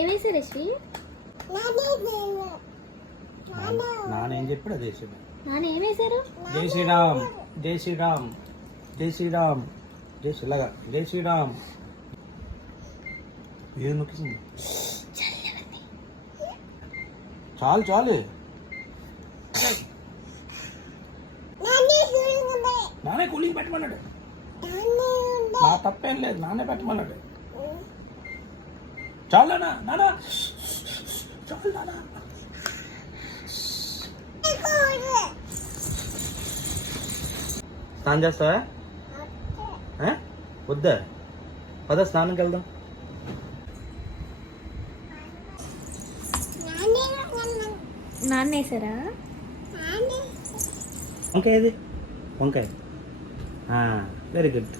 ఏమేసారు యశ్వి? నానేం చెప్పాడు అదే చెప్పాడు. నాన్న ఏమేసారు? జై శ్రీరామ్, జై శ్రీరామ్, జై శ్రీరామ్, జై శ్రీలాగా, జై శ్రీరామ్. ఏం నొక్కింది? చాలు చాలు. నానే కూలింగ్ పెట్టమన్నాడు. నా తప్పేం లేదు, నానే పెట్టమన్నాడు. చాలు నానా, నానా చాలు నానా. స్నానం చేస్తావా? వద్దా? పద స్నానంకి వెళ్దాం. నాన్న వేసారా? వంకాయ ఇది వంకాయ. Very good.